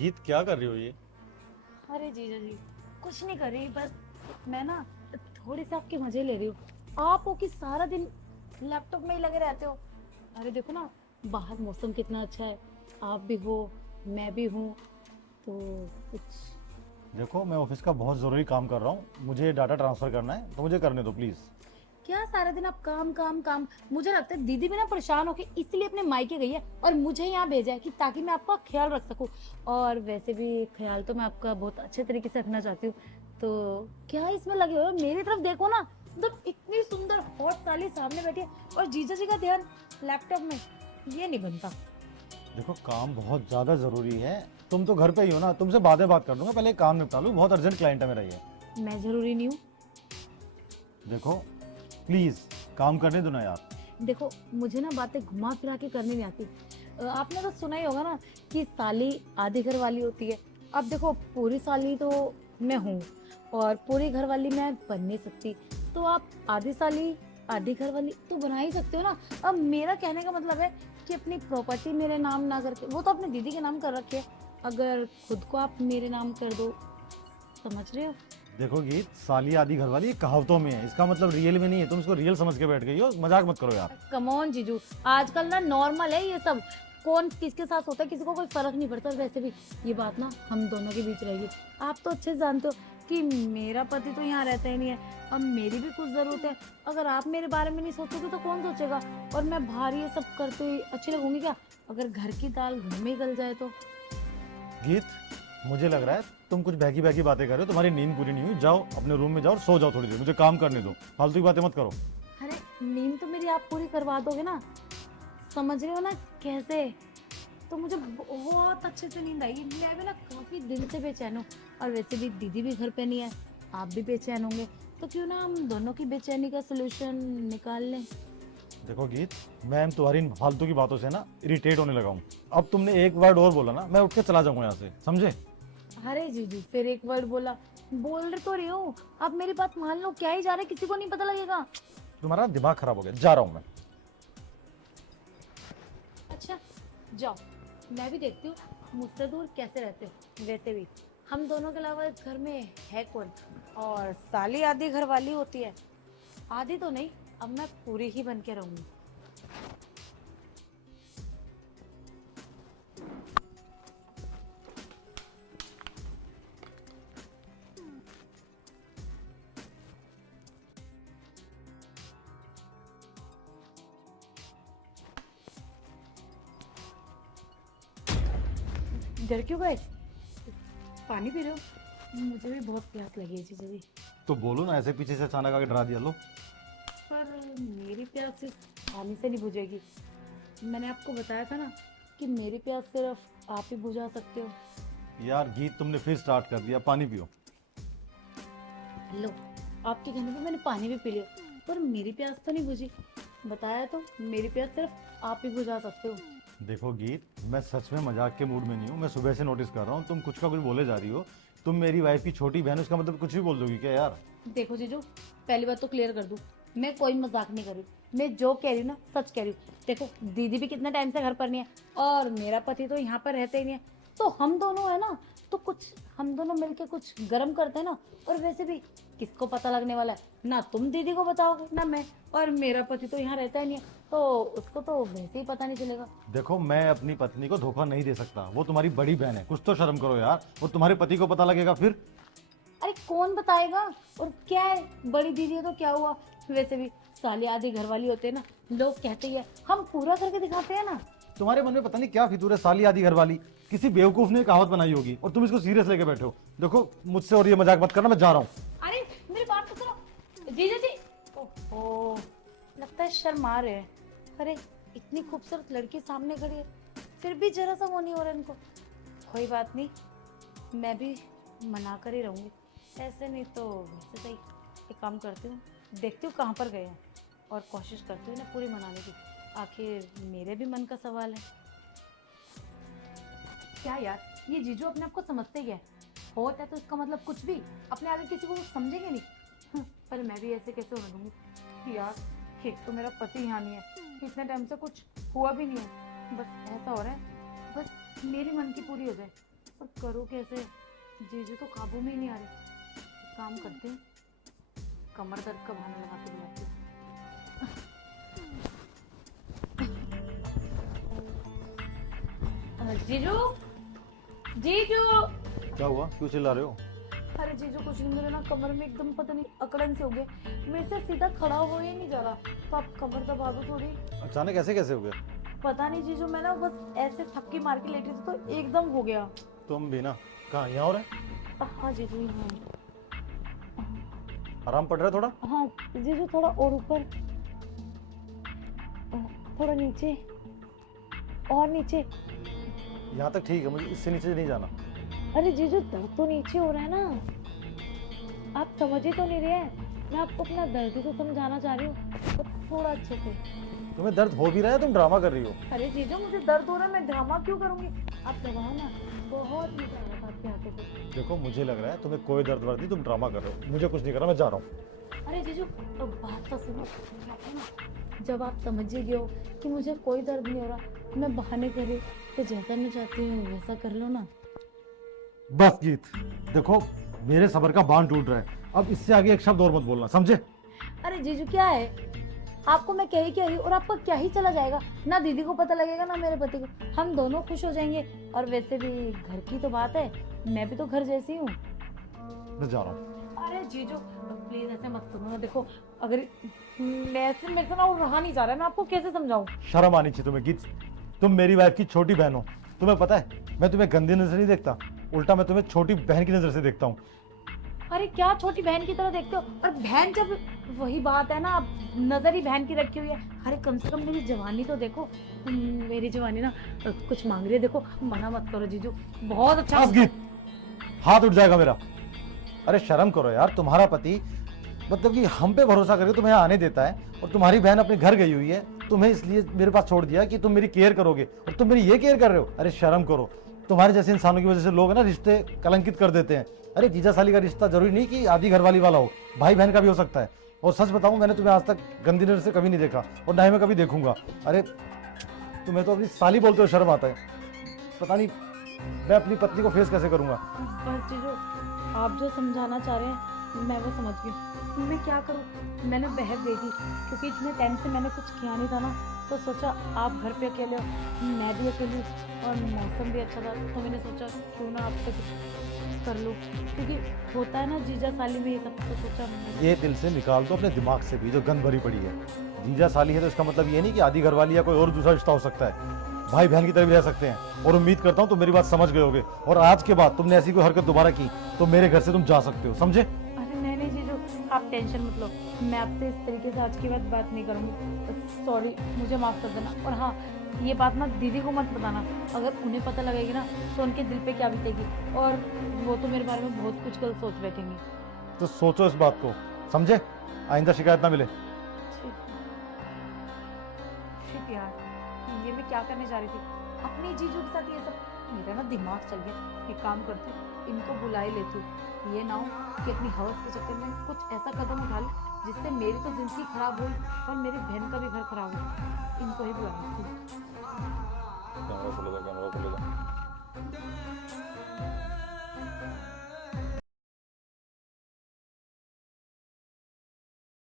गीत क्या कर रही हो ये? अरे जीजा जी, कुछ नहीं कर रही, बस मैं ना थोड़ी सी आपके मजे ले रही हूँ। आप हो कि सारा दिन लैपटॉप में ही लगे रहते हो। अरे देखो ना, बाहर मौसम कितना अच्छा है। आप भी हो, मैं भी हूँ, तो कुछ। देखो मैं ऑफिस का बहुत ज़रूरी काम कर रहा हूँ, मुझे डाटा ट्रांसफ़र करना है तो मुझे करने दो प्लीज़। क्या सारा दिन आप काम काम काम। मुझे लगता है दीदी भी ना परेशान होके इसलिए अपने मायके गई है और मुझे यहाँ भेजा है कि ताकि मैं आपका ख्याल रख सकूं। और वैसे भी ख्याल तो मैं आपका बहुत अच्छे तरीके से रखना चाहती हूँ। तो क्या इसमें लगे हो, मेरी तरफ देखो ना। मतलब इतनी सुंदर हॉट साली सामने बैठी है और जीजा जी का ध्यान लैपटॉप में। ये नहीं बनता। देखो काम बहुत ज़्यादा ज़रूरी है, तुम तो घर पे ही हो ना, तुमसे बातें बात कर लूँगा, पहले एक काम निपटा लूँ, बहुत अर्जेंट क्लाइंट है मेरा ये। मैं जरूरी नहीं हूँ। देखो प्लीज़ काम करने दो ना यार। देखो, मुझे ना बातें घुमा फिरा के करनी नहीं आती। आपने तो सुना ही होगा ना कि साली आधी घर वाली होती है। अब देखो, पूरी साली तो मैं हूँ और पूरी घर वाली मैं बन नहीं सकती। तो आप आधी साली आधी घर वाली तो बना ही सकते हो ना। अब मेरा कहने का मतलब है कि अपनी प्रॉपर्टी मेरे नाम ना करके, वो तो अपने दीदी के नाम कर रखी है, अगर खुद को आप मेरे नाम कर दो। समझ रहे हो? देखो गीत, साली आधी घरवाली ये कहावतों में है, इसका मतलब रियल में नहीं है, तुम इसको रियल समझ के बैठ गई हो, मजाक मत करो यार। कम ऑन जीजू, आजकल ना नॉर्मल है ये सब। कौन किसके साथ होता है किसी को कोई फर्क नहीं पड़ता। और वैसे भी ये बात ना हम दोनों के बीच रहेगी। आप तो अच्छे से जानते हो कि मेरा पति तो यहाँ रहता ही नहीं है। अब मेरी भी कुछ जरूरत है। अगर आप मेरे बारे में नहीं सोचोगे तो कौन सोचेगा। और मैं बाहर ये सब करते हुए अच्छी लगूंगी क्या? अगर घर की दाल घर में ही गल जाए तो। गीत, मुझे लग रहा है तुम कुछ बहकी बहकी बातें कर रहे हो, तुम्हारी नींद पूरी नहीं हुई, जाओ अपने रूम में जाओ और सो जाओ, थोड़ी देर मुझे काम करने दो, फालतू की बातें मत करो। अरे नींद तो मेरी आप पूरी करवा दोगे ना। समझ रहे हो ना कैसे? तो मुझे बहुत अच्छे से नींद आई। मैं भी ना काफी दिन से बेचैन हूँ। और वैसे भी दीदी भी घर पे नहीं है, आप भी बेचैन होंगे। तो क्यों ना हम दोनों की बेचैनी का सोल्यूशन निकाल लें। देखो गीत, मैं तुम्हारी इन फालतू की बातों से ना इरिटेट होने लगा हूँ। अब तुमने एक वर्ड और बोला ना, मैं उठ के चला जाऊंगा यहाँ से, समझे? अरे जीजू, फिर एक वर्ड बोला। बोल तो रही हूँ, अब मेरी बात मान लो। क्या ही जा रहा है, किसी को नहीं पता लगेगा। तुम्हारा दिमाग खराब हो गया, जा रहा हूँ मैं। अच्छा, जाओ। मैं भी देखती हूँ मुझसे दूर कैसे रहते हो। वैसे भी हम दोनों के अलावा इस घर में है कौन? और साली आधी घर वाली होती है। आधी तो नहीं, अब मैं पूरी ही बन के रहूंगी। डर क्यों गए? पानी पी रहे हो? मुझे भी बहुत प्यास लगी है जीजा जी। तो बोलो ना, ऐसे पीछे से अचानक आके डरा दिया। लो। पर मेरी प्यास सिर्फ पानी से नहीं बुझेगी। मैंने आपको बताया था ना कि मेरी प्यास सिर्फ आप ही बुझा सकते हो। यार गीत, तुमने फिर स्टार्ट कर दिया, पानी पियो। लो, आपके कहने पे मैंने पानी भी पी लिया, पर मेरी प्यास तो नहीं बुझी। बताया तो, मेरी प्यास सिर्फ आप ही बुझा सकते हो। देखो गीत, मैं सच में मजाक के मूड में नहीं हूँ, मैं सुबह से नोटिस कर रहा हूँ तुम कुछ का कुछ बोले जा रही हो। तुम मेरी वाइफ की छोटी बहन हो, उसका मतलब कुछ भी बोल दोगी क्या यार? देखो जीजू, पहली बात तो क्लियर कर दूं, मैं कोई मजाक नहीं कर रही। मैं जो कह रही हूँ ना सच कह रही हूँ। देखो, दीदी भी कितने टाइम से घर पर नहीं है और मेरा पति तो यहाँ पर रहते ही नहीं है। तो हम दोनों है ना, तो कुछ हम दोनों मिलके कुछ गरम करते हैं ना। और वैसे भी किसको पता लगने वाला है? ना तुम दीदी को बताओगे ना मैं। और मेरा पति तो यहाँ रहता ही नहीं है, तो उसको तो वैसे ही पता नहीं चलेगा। देखो मैं अपनी पत्नी को धोखा नहीं दे सकता, वो तुम्हारी बड़ी बहन है, कुछ तो शर्म करो यार, वो तुम्हारे पति को पता लगेगा फिर। अरे कौन बताएगा? और क्या है, बड़ी दीदी है तो क्या हुआ? वैसे भी साली आधी घर वाली होते हैं ना, लोग कहते ही है, हम पूरा करके दिखाते हैं ना। तुम्हारे मन में पता नहीं क्या फितूर है, साली आधी घर वाली, किसी बेवकूफ ने कहावत बनाई होगी और तुम इसको सीरियस लेके बैठे हो। देखो मुझसे और ये मजाक मत करना, मैं जा रहा हूँ। अरे मेरी बात तो सुनो जीजा जी। ओहो, लगता है शर्म आ रहे हैं। अरे इतनी खूबसूरत लड़की सामने खड़ी है, फिर भी जरा सा वो नहीं हो रहा इनको। कोई बात नहीं, मैं भी मना कर ही रहूंगी। ऐसे नहीं तो वैसे सही। एक काम करती हूँ, देखती हूँ कहाँ पर गए हैं और कोशिश करती हूँ ना पूरी मनाने की। आखिर मेरे भी मन का सवाल है। क्या यार, ये जीजू अपने आप को समझते ही है। होता है तो इसका मतलब कुछ भी अपने आगे किसी को कुछ समझेंगे नहीं। पर मैं भी ऐसे कैसे होने दूंगी यार। एक तो मेरा पति यहाँ नहीं है, इतने टाइम से कुछ हुआ भी नहीं है। बस ऐसा हो रहा है, बस मेरी मन की पूरी हो जाए। पर करूँ कैसे? जीजू तो काबू में ही नहीं आ रहे। एक काम करते हैं, कमर दर्द का बहाना लगा के बुलाते हैं। जीजू, जीजू। क्या हुआ, क्यों चिल्ला रहे हो? अरे जीजू कुछ नहीं, मेरे ना कमर में एकदम पता नहीं अकड़न से हो गए, मेरे से सीधा खड़ा हो ही नहीं जा रहा। तो आप कमर दबा दो थोड़ी। अचानक ऐसे कैसे हो गया? पता नहीं जीजू, मैं ना बस ऐसे थपकी मार के लेटी थी तो एकदम हो गया। तुम भी ना, कहाँ यहाँ हो रहा है? हाँ जीजू, हाँ आराम पड़ रहा है थोड़ा? हाँ जीजू, थोड़ा और ऊपर, थोड़ा नीचे, और नीचे। यहाँ तक ठीक है, मुझे इससे नीचे नहीं जाना। अरे जीजू, दर्द तो नीचे हो रहा है ना, आप समझ ही तो नहीं रहे हैं। मैं आपको अपना दर्द ही तो समझाना चाह रही हूँ, तो थोड़ा अच्छे से। तुम्हें दर्द हो भी रहा है, तुम ड्रामा कर रही हो। अरे जीजू, मुझे दर्द हो रहा है, मैं ड्रामा क्यों करूंगी? आप दबाओ ना, बहुत मजा आ रहा था आपके हाथों पे। देखो मुझे लग रहा है तुम्हें कोई दर्द वर्द नहीं, तुम ड्रामा कर रहे हो। मुझे कुछ नहीं करना, मैं जा रहा हूँ। अरे जीजू, तो बात तो सुनो। कहते हैं ना, जब आप समझ ही गए हो कि मुझे कोई दर्द नहीं हो रहा, मैं बहाने कर रही हूँ, तो जैसा मैं चाहती हूँ वैसा कर लो ना। बस गीत, देखो मेरे सबर का बांध टूट रहा है, अब इससे आगे एक शब्द और मत बोलना, समझे? अरे जीजू, क्या है, आपको मैं कह ही रही हूँ, और आपका क्या ही चला जाएगा ना, दीदी को पता लगेगा ना मेरे पति को, हम दोनों खुश हो जाएंगे। और वैसे भी घर की तो बात है, मैं भी तो घर जैसी हूँ। मैं जा रहा हूँ। अरे जीजू प्लीज ऐसे मत करो ना, देखो अगर मेरे से ना वो रहा नहीं जा रहा है, मैं आपको कैसे समझाऊं? शर्म आनी चाहिए तुम्हें गीत, तुम मेरी वाइफ की छोटी बहन हो। तुम्हें पता है मैं तुम्हें गंदी नजर नहीं देखता, उल्टा मैं तुम्हें छोटी बहन की नजर से देखता हूँ। अरे क्या छोटी बहन की तरह देखते हो? और बहन जब, वही बात है ना, आप नजर ही बहन की रखी हुई है। अरे कम से कम मेरी जवानी तो देखो, मेरी जवानी ना कुछ मांग रही है, देखो मना मत करो जीजू, बहुत अच्छा। बस गीत, हाथ उठ जाएगा मेरा। अरे शर्म करो यार, तुम्हारा पति मतलब कि हम पे भरोसा करके तुम्हें यहाँ आने देता है, और तुम्हारी बहन अपने घर गई हुई है, तुम्हें इसलिए मेरे पास छोड़ दिया कि तुम मेरी केयर करोगे, और तुम मेरी ये केयर कर रहे हो। अरे शर्म करो, तुम्हारे जैसे इंसानों की वजह से लोग ना रिश्ते कलंकित कर देते हैं। अरे जीजा साली का रिश्ता जरूरी नहीं कि आधी घरवाली वाला हो, भाई बहन का भी हो सकता है। और सच बताऊं, मैंने तुम्हें आज तक गंदी नजर से कभी नहीं देखा, और ना ही मैं कभी देखूंगा। अरे तुम्हें तो अपनी साली बोलते हो शर्म आता है, पता नहीं मैं अपनी पत्नी को फेस कैसे करूंगा। बस जीजू, आप जो समझाना चाह रहे हैं मैं वो समझ गई, मैं क्या करूं? मैंने बहक गई थी, क्योंकि इतने टाइम से मैंने कुछ किया नहीं था ना, तो सोचा आप घर पे अकेले हो, मैं भी अकेली हूँ, और मौसम भी अच्छा था, तो मैंने सोचा क्यों ना आपसे कुछ कर लूँ, क्योंकि होता है ना जीजा साली में ये सब, तो सोचा ये दिल से निकाल दो अपने दिमाग से भी, जो गंद भरी पड़ी है। जीजा साली है तो इसका मतलब ये नहीं कि आधी घरवाली या कोई और दूसरा रिश्ता हो सकता है, भाई बहन की तरह भी रह सकते हैं। और उम्मीद करता हूँ तुम मेरी बात समझ गए होगे, और आज के बाद तुमने ऐसी कोई हरकत दोबारा की तो मेरे घर से तुम जा सकते हो, समझे? अरे नहीं नहीं जीजू, आप टेंशन मत लो, मैं आपसे इस तरीके से आज के बाद बात नहीं करूँगी, सॉरी, मुझे माफ़ कर देना। और हाँ, ये बात ना दीदी को मत बताना, अगर उन्हें पता लगेगी ना तो उनके दिल पे क्या बीतेगी, और वो तो मेरे बारे में बहुत कुछ गलत सोच बैठेंगी। तो सोचो इस बात को, समझे? आइंदा शिकायत ना मिले। शिट यार, ये मैं क्या करने जा रही थी अपनी जीजू के साथ, ये सब मेरा ना दिमाग चल गया। एक काम करती हूँ, इनको बुला ही लेती हूँ, ये ना हो कि अपनी हवस के चक्कर में कुछ ऐसा कदम उठा ले जिससे मेरी तो जिंदगी खराब हुई और मेरी बहन का भी घर खराब हो। इनको ही बुला लेती हूँ।